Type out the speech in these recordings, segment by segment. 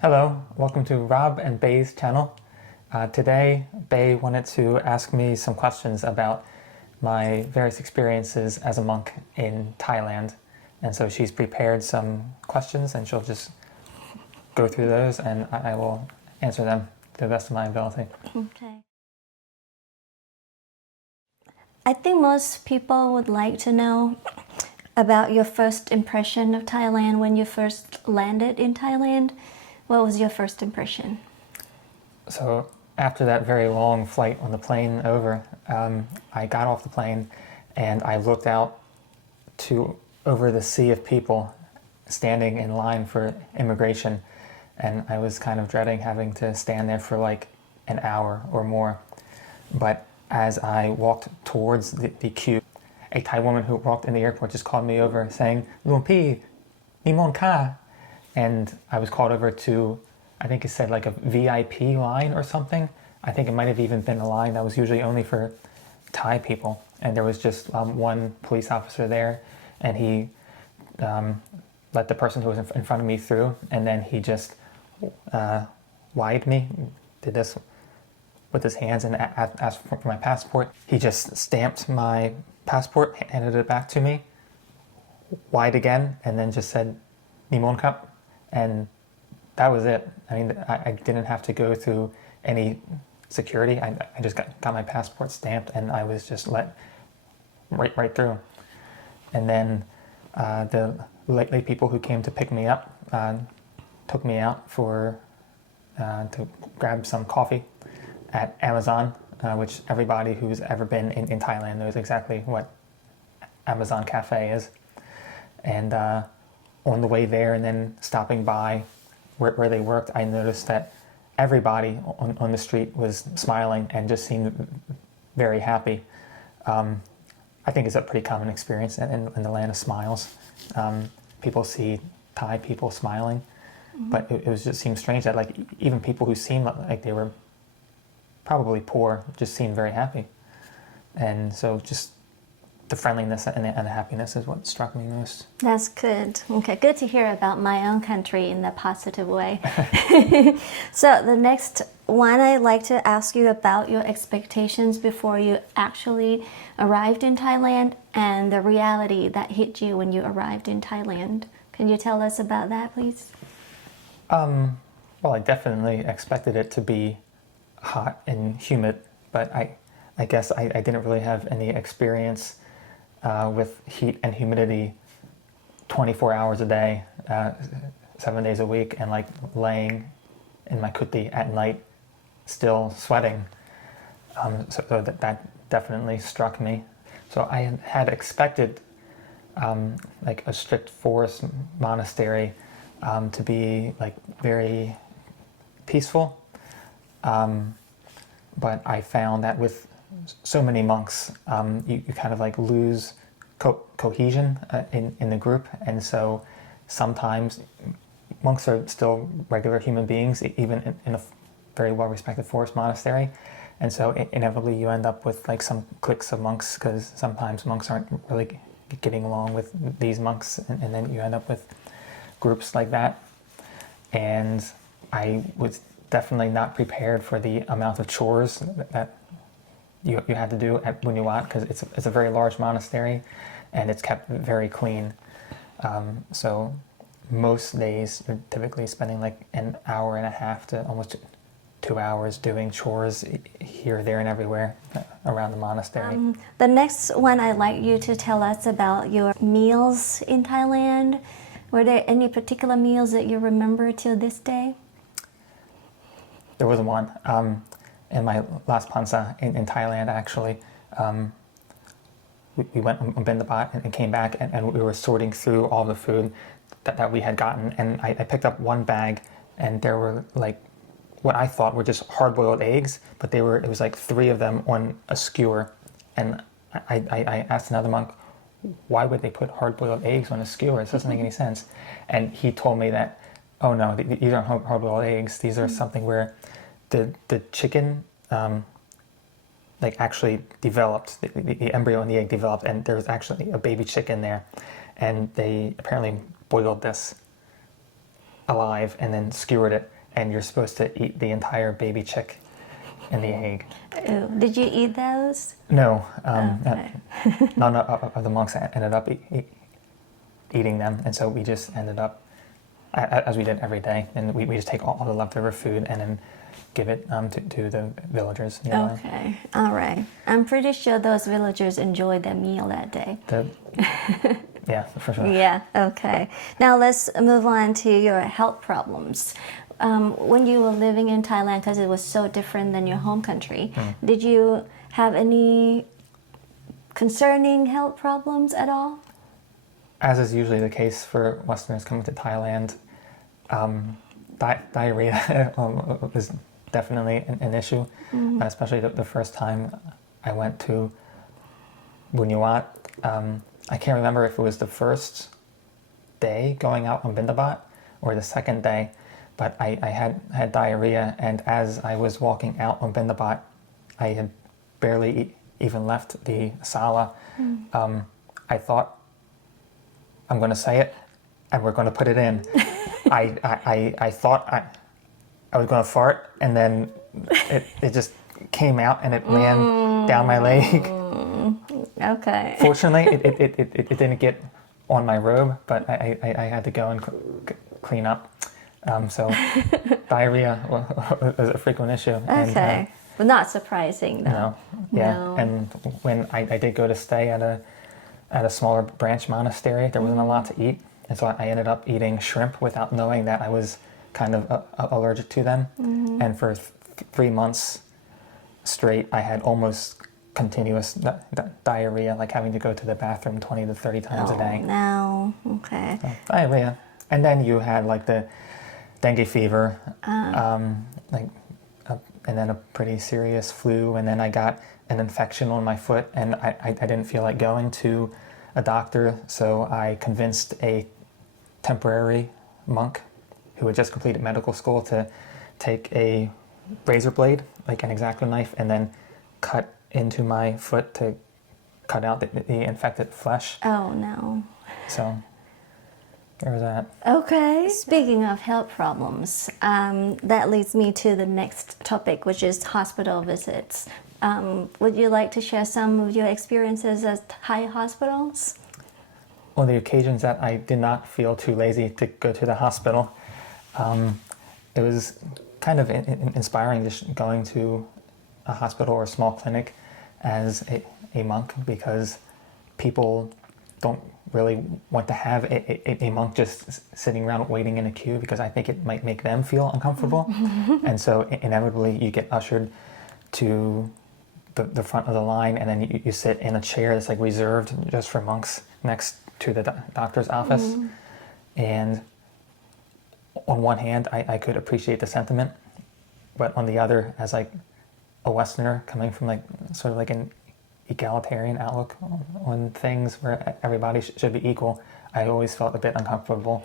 Hello, welcome to Rob and Bay's channel. Today, Bay wanted to ask me some questions about my various experiences as a monk in Thailand. And so she's prepared some questions and she'll just go through those and I will answer them to the best of my ability. Okay. I think most people would like to know about your first impression of Thailand when you first landed in Thailand. What was your first impression? So after that very long flight on the plane over, I got off the plane and I looked out over the sea of people standing in line for immigration, and I was kind of dreading having to stand there for like an hour or more. But as I walked towards the queue, a Thai woman who walked in the airport just called me over saying, "Luang Pi, Nimon Ka." And I was called over to, I think it said like a VIP line or something. I think it might have even been a line that was usually only for Thai people. And there was just one police officer there, and he let the person who was in front of me through, and then he just wide me, did this with his hands and asked for my passport. He just stamped my passport, handed it back to me, wide again, and then just said, "Nimon Cup." And that was it. I mean, I didn't have to go through any security. I just got my passport stamped and I was just let right through. And then the late people who came to pick me up took me out to grab some coffee at Amazon, which everybody who's ever been in Thailand knows exactly what Amazon Cafe is. And on the way there and then stopping by where they worked, I noticed that everybody on the street was smiling and just seemed very happy. I think it's a pretty common experience in the land of smiles. People see Thai people smiling, but it just seemed strange that like even people who seemed like they were probably poor just seemed very happy. And so just the friendliness and the happiness is what struck me most. That's good. Okay, good to hear about my own country in a positive way. So the next one, I'd like to ask you about your expectations before you actually arrived in Thailand and the reality that hit you when you arrived in Thailand. Can you tell us about that, please? Well, I definitely expected it to be hot and humid, but I guess I didn't really have any experience with heat and humidity 24 hours a day, 7 days a week, and like laying in my kuti at night still sweating. So that definitely struck me. So I had expected like a strict forest monastery to be like very peaceful, but I found that with so many monks, you kind of like lose cohesion in the group, and so sometimes monks are still regular human beings, even in a very well-respected forest monastery, and so inevitably you end up with like some cliques of monks, because sometimes monks aren't really getting along with these monks, and then you end up with groups like that. And I was definitely not prepared for the amount of chores that you had to do at Bunyawat, because it's a very large monastery and it's kept very clean. So most days you're typically spending like an hour and a half to almost 2 hours doing chores here, there, and everywhere around the monastery. The next one, I'd like you to tell us about your meals in Thailand. Were there any particular meals that you remember till this day? There was one. In my last pansa in Thailand, actually, we went on Bendabat and came back, and we were sorting through all the food that we had gotten, and I picked up one bag, and there were like what I thought were just hard-boiled eggs, but it was like 3 of them on a skewer, and I asked another monk, why would they put hard-boiled eggs on a skewer? It doesn't make any sense. And he told me that, oh no, these aren't hard-boiled eggs. These are something where the chicken like actually developed, the embryo and the egg developed, and there was actually a baby chicken there, and they apparently boiled this alive and then skewered it, and you're supposed to eat the entire baby chick and the egg. Ew. Did you eat those? No, Okay. none of the monks ended up eating them, and so we just ended up, as we did every day, and we just take all the leftover food and then give it to the villagers nearby. Okay, all right. I'm pretty sure those villagers enjoyed their meal that day. Yeah, for sure. Yeah, okay. Now let's move on to your health problems. When you were living in Thailand, because it was so different than your home country, did you have any concerning health problems at all? As is usually the case for Westerners coming to Thailand, diarrhea was definitely an issue, especially the first time I went to Bunyawat. I can't remember if it was the first day going out on Bindabat or the second day, but I had diarrhea, and as I was walking out on Bindabat, I had barely even left the sala. I thought, I'm going to say it, and we're going to put it in. I thought I was going to fart, and then it just came out, and it ran down my leg. Okay. Fortunately, it didn't get on my robe, but I had to go and clean up. So diarrhea was a frequent issue. Okay. And, but not surprising, though. no, yeah. No. And when I did go to stay at a smaller branch monastery, there wasn't a lot to eat, and so I ended up eating shrimp without knowing that I was kind of allergic to them. And for 3 months straight, I had almost continuous diarrhea, like having to go to the bathroom 20 to 30 times a day. No. Okay. So, diarrhea. And then you had like the dengue fever, and then a pretty serious flu, and then I got an infection on my foot, and I didn't feel like going to a doctor, so I convinced a temporary monk who had just completed medical school to take a razor blade, like an X-Acto knife, and then cut into my foot to cut out the infected flesh. Oh, no. So there was that. Okay. Speaking of health problems, that leads me to the next topic, which is hospital visits. Would you like to share some of your experiences at Thai hospitals? On the occasions that I did not feel too lazy to go to the hospital, it was kind of inspiring just going to a hospital or a small clinic as a monk, because people don't really want to have a monk just sitting around waiting in a queue, because I think it might make them feel uncomfortable. And so inevitably you get ushered to the front of the line, and then you sit in a chair that's like reserved just for monks next to the doctor's office. And on one hand, I could appreciate the sentiment, but on the other, as like a Westerner coming from like sort of like an egalitarian outlook on things where everybody should be equal, I always felt a bit uncomfortable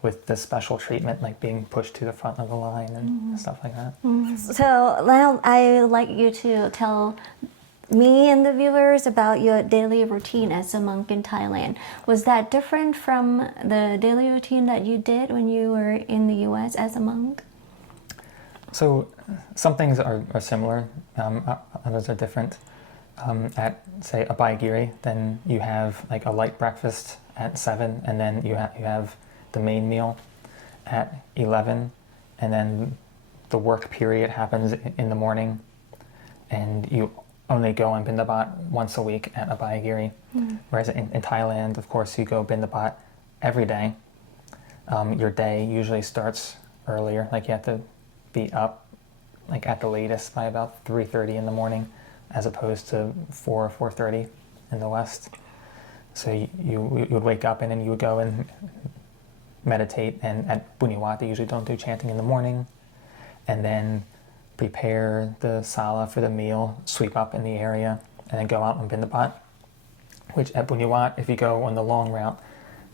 with the special treatment, like being pushed to the front of the line and stuff like that. So now I would like you to tell me and the viewers about your daily routine as a monk in Thailand. Was that different from the daily routine that you did when you were in the US as a monk? So some things are similar, others are different. At, say, Abhayagiri, then you have like a light breakfast at 7, and then you have the main meal at 11, and then the work period happens in the morning, and you only go on Bindabat once a week at Abhayagiri. Whereas in Thailand, of course, you go Bindabat every day. Your day usually starts earlier, like you have to be up like at the latest by about 3:30 in the morning, as opposed to 4 or 4:30 in the West. So you would wake up and then you would go and meditate, and at Bunyawat they usually don't do chanting in the morning, and then prepare the sala for the meal, sweep up in the area, and then go out on Bindabat, which at Bunyawat, if you go on the long route,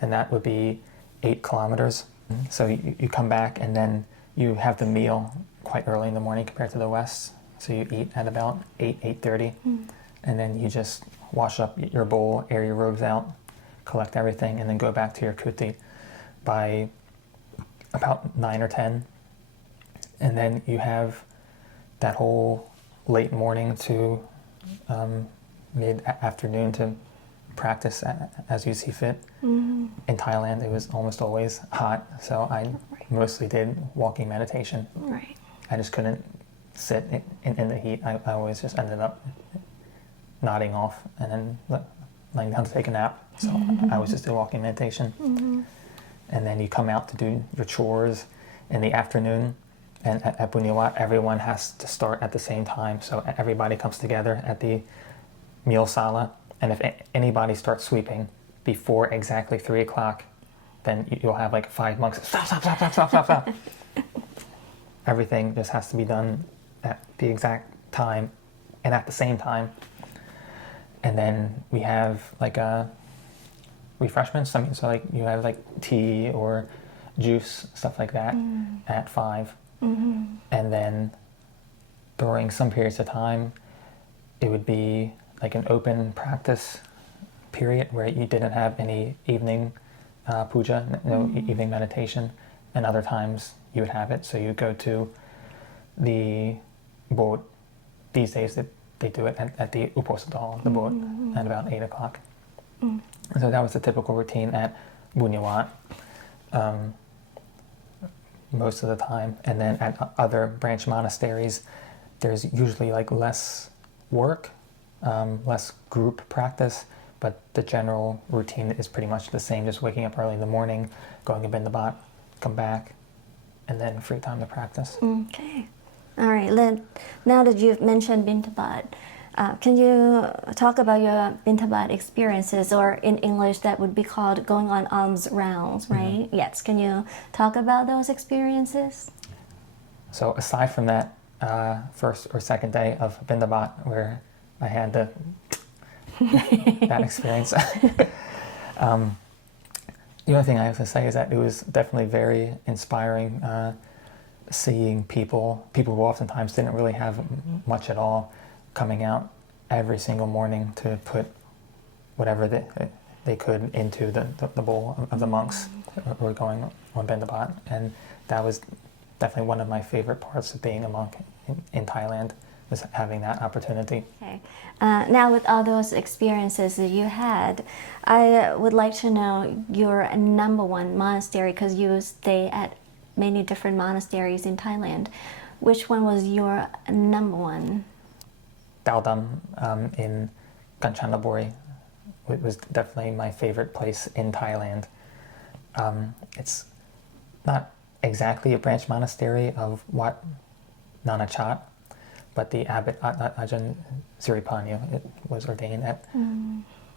then that would be 8 kilometers. So you come back and then you have the meal quite early in the morning compared to the West. So you eat at about 8:30, and then you just wash up your bowl, air your robes out, collect everything, and then go back to your kuti. By about 9 or 10. And then you have that whole late morning to mid-afternoon to practice as you see fit. Mm-hmm. In Thailand, it was almost always hot, so I mostly did walking meditation. Right. I just couldn't sit in the heat. I always just ended up nodding off and then laying down to take a nap. So I was just doing walking meditation. Mm-hmm. And then you come out to do your chores in the afternoon. And at Bunyawat, everyone has to start at the same time. So everybody comes together at the meal sala. And if anybody starts sweeping before exactly 3 o'clock, then you'll have like 5 monks. Stop, stop, stop, stop, stop, stop, stop. Everything just has to be done at the exact time and at the same time. And then we have like refreshments. I mean, so like you have like tea or juice, stuff like that at 5. Mm-hmm. And then during some periods of time, it would be like an open practice period where you didn't have any evening puja, no evening meditation. And other times you would have it. So you go to the boat. These days they do it at the Uposatha, the boat, at about 8 o'clock. Mm. So that was the typical routine at Bunyawat most of the time. And then at other branch monasteries, there's usually like less work, less group practice, but the general routine is pretty much the same, just waking up early in the morning, going to Bindabat, come back, and then free time to practice. Okay. All right. Now that you've mentioned Bintabat, can you talk about your Bintabat experiences, or in English that would be called going on Alms Rounds, right? Mm-hmm. Yes. Can you talk about those experiences? So aside from that first or second day of Bindabat, where I had that experience, the only thing I have to say is that it was definitely very inspiring seeing people who oftentimes didn't really have much at all coming out every single morning to put whatever they could into the bowl of the monks who were going on Bindabat. And that was definitely one of my favorite parts of being a monk in Thailand, was having that opportunity. Okay. Now with all those experiences that you had, I would like to know your number one monastery, because you stay at many different monasteries in Thailand. Which one was your number one? Dao Dam in Kanchanaburi was definitely my favorite place in Thailand. It's not exactly a branch monastery of Wat Nanachat, but the abbot Ajahn Siripanyu was ordained at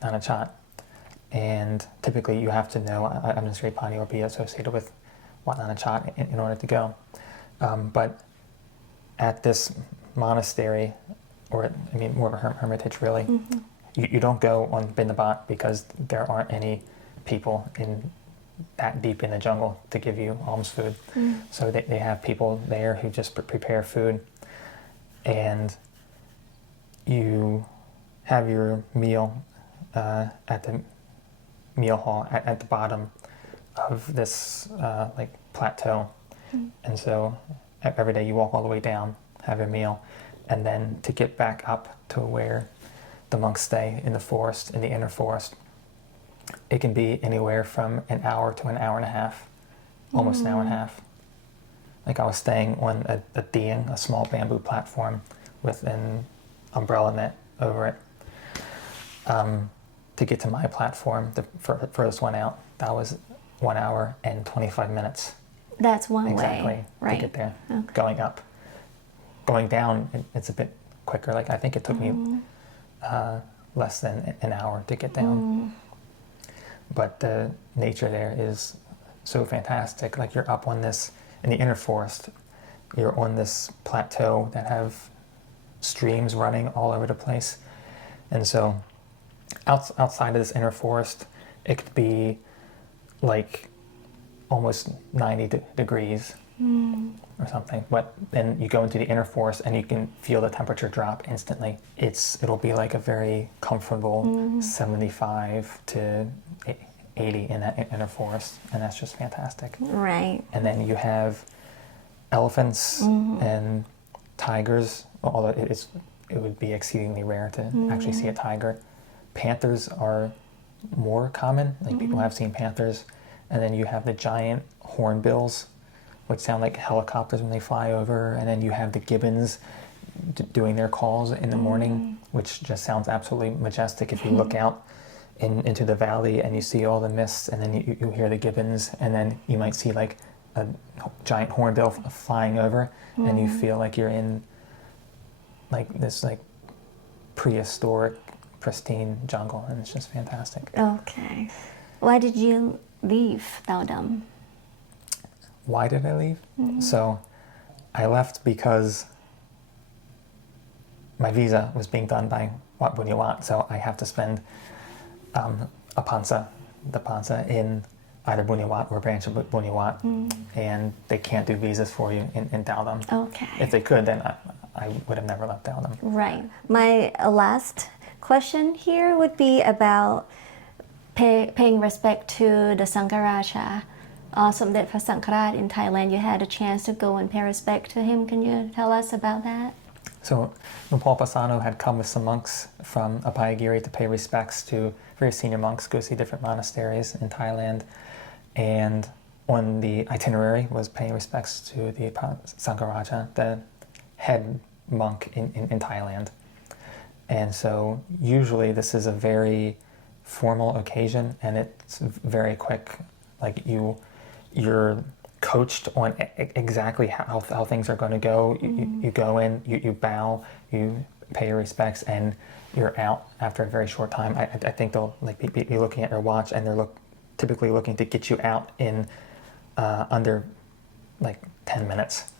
Nanachat. And typically you have to know Ajahn Siripanyu or be associated with Wat Nanachat in order to go. But at this monastery, or I mean more of a hermitage really, you don't go on Bindabat because there aren't any people in that deep in the jungle to give you alms food. So they have people there who just prepare food, and you have your meal at the meal hall at the bottom of this like plateau. And so every day you walk all the way down, have your meal, and then to get back up to where the monks stay in the forest, in the inner forest, it can be anywhere from an hour to an hour and a half, almost an hour and a half. Like I was staying on a dieng, a small bamboo platform with an umbrella net over it. To get to my platform, the furthest one out, that was 1 hour and 25 minutes. That's one exactly, way, right? To get there. Okay. Going up. Going down, it's a bit quicker. Like I think it took me less than an hour to get down. But the nature there is so fantastic. Like you're up on this, in the inner forest, you're on this plateau that have streams running all over the place. And so outside of this inner forest, it could be like almost 90 degrees or something. But then you go into the inner forest and you can feel the temperature drop instantly. It'll be like a very comfortable 75 to 80 in that inner forest, and that's just fantastic. Right. And then you have elephants and tigers, although it would be exceedingly rare to actually see a tiger. Panthers are more common, like people have seen panthers. And then you have the giant hornbills, which sound like helicopters when they fly over. And then you have the gibbons doing their calls in the morning, which just sounds absolutely majestic. If you look out into the valley and you see all the mists, and then you hear the gibbons, and then you might see like a giant hornbill flying over, and you feel like you're in like this like prehistoric, pristine jungle, and it's just fantastic. Okay. Why did you leave Thao Dam? Why did I leave? So I left because my visa was being done by Wat Bunyawat, so I have to spend the pansa in either Bunyawat or a branch of Bunyawat, and they can't do visas for you in Thao Dam. Okay. If they could, then I would have never left Thao Dam. Right. My last question here would be about paying respect to the Sangha Samdet Phra Sangharat in Thailand. You had a chance to go and pay respect to him. Can you tell us about that? So Lumpal Pasano had come with some monks from Apayagiri to pay respects to very senior monks, go see different monasteries in Thailand. And on the itinerary was paying respects to the Sangha, the head monk in Thailand. And so usually this is a very formal occasion, and it's very quick. Like you're coached on exactly how things are going to go. You go in, you bow, you pay your respects, and you're out after a very short time. I think they'll like be looking at your watch, and they're typically looking to get you out in under like 10 minutes.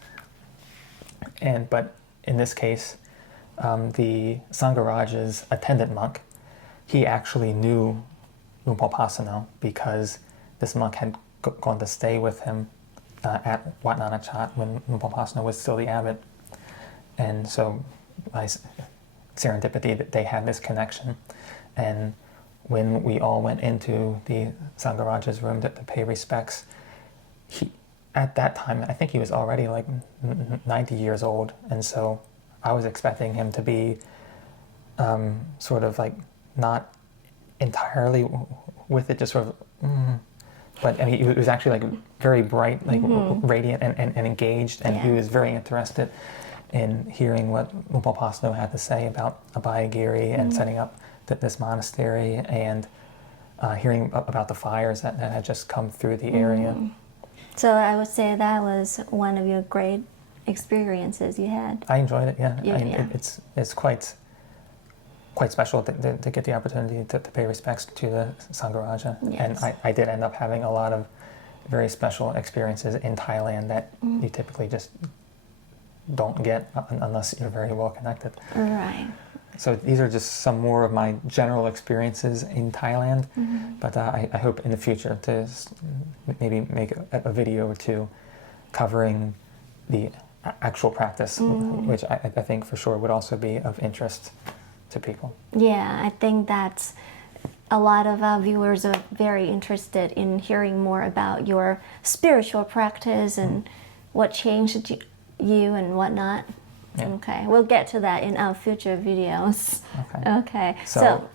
But in this case, the Sangharaj's attendant monk, he actually knew Lumpal Pasano because this monk had gone to stay with him at Wat Nanachat when Lumpal Pasano was still the abbot. And so by serendipity that they had this connection. And when we all went into the Sangharaj's room to pay respects, at that time, I think he was already like 90 years old. And so I was expecting him to be sort of like not entirely with it, just sort of, but I mean, he was actually like very bright, like radiant and engaged, and he was very interested in hearing what Lumpal Pasano had to say about Abhayagiri and setting up this monastery, and hearing about the fires that had just come through the area. So I would say that was one of your great experiences you had. I enjoyed it, yeah. Yeah, I mean, yeah. it's quite special to get the opportunity to pay respects to the Sangha. Yes. And I did end up having a lot of very special experiences in Thailand that you typically just don't get unless you're very well connected. Right. So these are just some more of my general experiences in Thailand, but I hope in the future to maybe make a video or two covering the actual practice, which I think for sure would also be of interest to people. Yeah, I think that's a lot of our viewers are very interested in hearing more about your spiritual practice and what changed you and whatnot. Yeah. Okay, we'll get to that in our future videos. Okay. So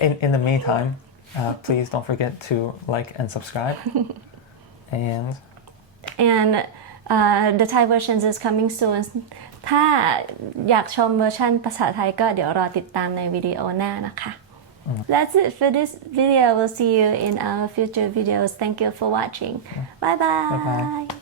in the meantime, please don't forget to like and subscribe. And the Thai version is coming soon. ถ้าอยากชมเวอร์ชันภาษาไทยก็เดี๋ยวรอติดตามในวิดีโอหน้านะคะ That's it for this video. We'll see you in our future videos. Thank you for watching. Bye bye. Bye-bye.